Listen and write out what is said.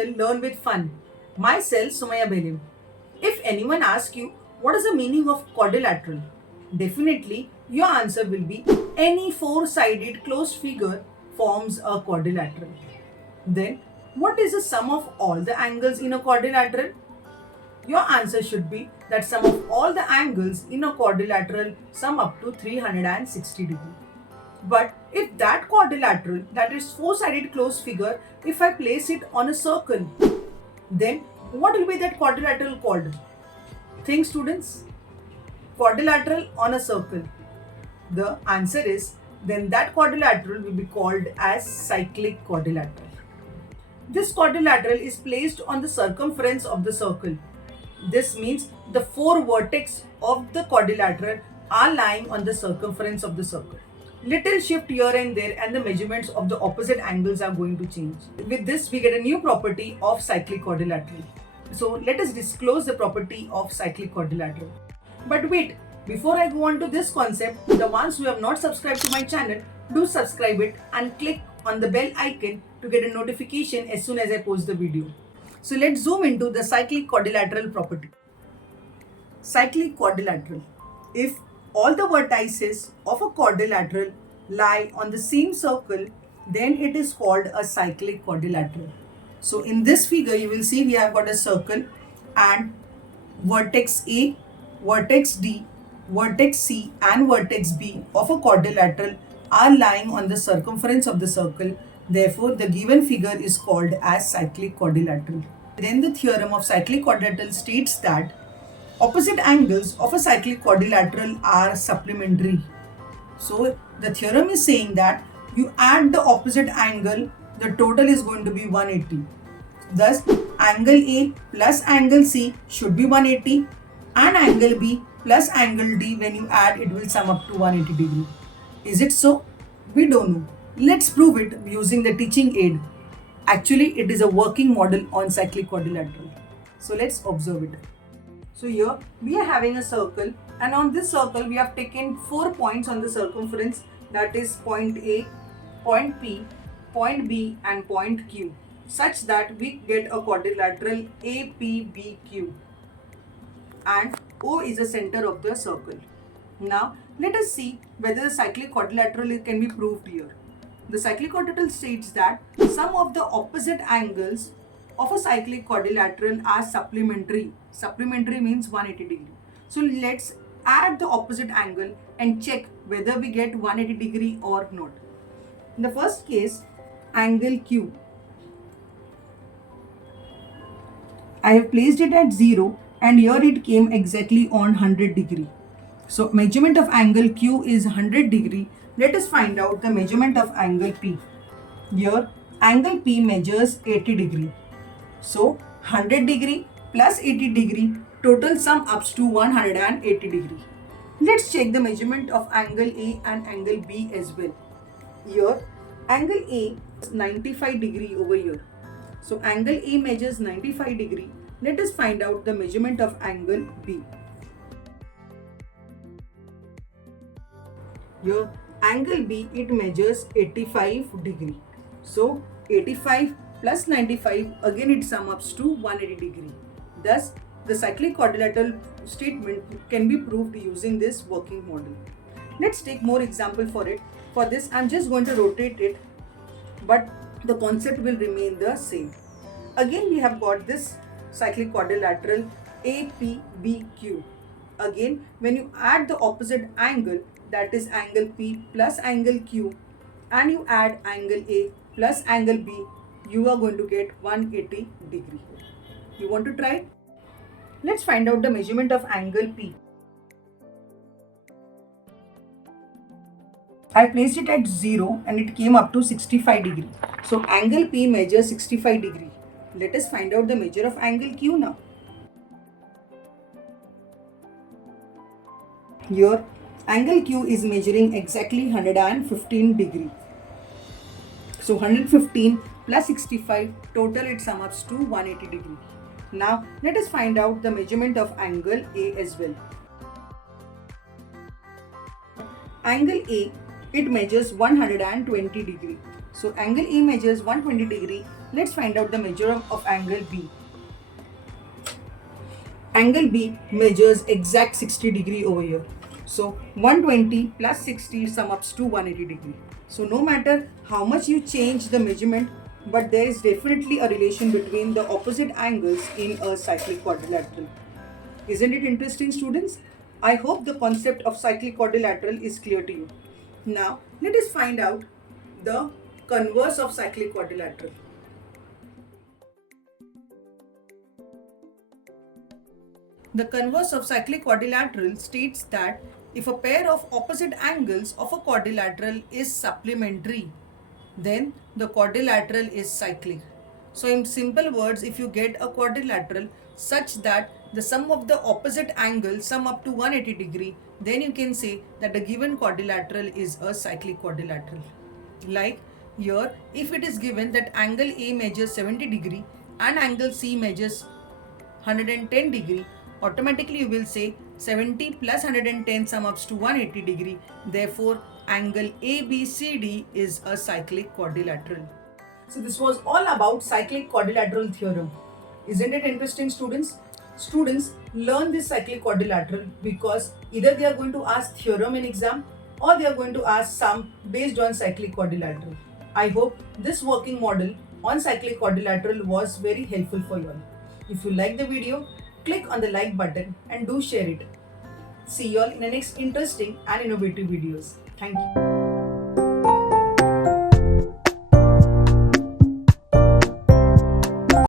channel Learn with Fun. Myself Sumaya Belim. If anyone asks you what is the meaning of quadrilateral, definitely your answer will be any four-sided closed figure forms a quadrilateral. Then what is the sum of all the angles in a quadrilateral? Your answer should be that sum of all the angles in a quadrilateral sum up to 360 degrees. But if that quadrilateral, that is four-sided closed figure, if I place it on a circle, then what will be that quadrilateral called? Think students, quadrilateral on a circle. The answer is, then that quadrilateral will be called as cyclic quadrilateral. This quadrilateral is placed on the circumference of the circle. This means the four vertex of the quadrilateral are lying on the circumference of the circle. Little shift here and there and the measurements of the opposite angles are going to change. With this, we get a new property of cyclic quadrilateral. So let us disclose the property of cyclic quadrilateral. But wait, before I go on to this concept, the ones who have not subscribed to my channel, do subscribe it and click on the bell icon to get a notification as soon as I post the video. So let's zoom into the cyclic quadrilateral property. Cyclic quadrilateral. If all the vertices of a quadrilateral lie on the same circle, then it is called a cyclic quadrilateral. So in this figure, you will see we have got a circle and vertex A, vertex D, vertex C and vertex B of a quadrilateral are lying on the circumference of the circle. Therefore, the given figure is called as cyclic quadrilateral. Then the theorem of cyclic quadrilateral states that opposite angles of a cyclic quadrilateral are supplementary. So the theorem is saying that you add the opposite angle, the total is going to be 180. Thus, angle A plus angle C should be 180 and angle B plus angle D, when you add it will sum up to 180 degree. Is it so? We don't know. Let's prove it using the teaching aid. Actually, it is a working model on cyclic quadrilateral. So let's observe it. So here we are having a circle, and on this circle we have taken 4 points on the circumference, that is point A, point P, point B and point Q, such that we get a quadrilateral APBQ and O is the center of the circle. Now let us see whether the cyclic quadrilateral can be proved here. The cyclic quadrilateral states that sum of the opposite angles of a cyclic quadrilateral are supplementary. Supplementary means 180 degree. So let's add the opposite angle and check whether we get 180 degree or not. In the first case, angle Q, I have placed it at 0 and here it came exactly on 100 degree. So measurement of angle Q is 100 degree. Let us find out the measurement of angle P. Here angle P measures 80 degree. So 100 degree plus 80 degree, total sum ups to 180 degree. Let's check the measurement of angle A and angle B as well. Here angle A is 95 degree over here. So angle A measures 95 degree. Let us find out the measurement of angle B. Here angle B, it measures 85 degree. So 85 plus 95, again it sums up to 180 degree. Thus the cyclic quadrilateral statement can be proved using this working model. Let's take more example for it. For this I'm just going to rotate it, but the concept will remain the same. Again we have got this cyclic quadrilateral APBQ. Again, when you add the opposite angle, that is angle P plus angle Q, and you add angle A plus angle B, you are going to get 180 degree. You want to try it? Let's find out the measurement of angle P. I placed it at 0 and it came up to 65 degree. So angle P measures 65 degree. Let us find out the measure of angle Q now. Here angle Q is measuring exactly 115 degree. So 115 plus 65, total it sums up to 180 degree. Now let us find out the measurement of angle A as well. Angle A, it measures 120 degree. So angle A measures 120 degree. Let's find out the measure of angle B. Angle B measures exact 60 degree over here. So 120 plus 60 sum up to 180 degree. So no matter how much you change the measurement, but there is definitely a relation between the opposite angles in a cyclic quadrilateral. Isn't it interesting, students? I hope the concept of cyclic quadrilateral is clear to you. Now let us find out the converse of cyclic quadrilateral. The converse of cyclic quadrilateral states that if a pair of opposite angles of a quadrilateral is supplementary, then the quadrilateral is cyclic. So in simple words, if you get a quadrilateral such that the sum of the opposite angles sum up to 180 degree, then you can say that the given quadrilateral is a cyclic quadrilateral. Like here, if it is given that angle A measures 70 degree and angle C measures 110 degree, automatically you will say 70 plus 110 sum ups to 180 degree. Therefore, angle ABCD is a cyclic quadrilateral. So this was all about cyclic quadrilateral theorem. Isn't it interesting, students? Students learn this cyclic quadrilateral because either they are going to ask theorem in exam or they are going to ask sum based on cyclic quadrilateral. I hope this working model on cyclic quadrilateral was very helpful for you all. If you like the video, click on the like button and do share it. See you all in the next interesting and innovative videos. Thank you.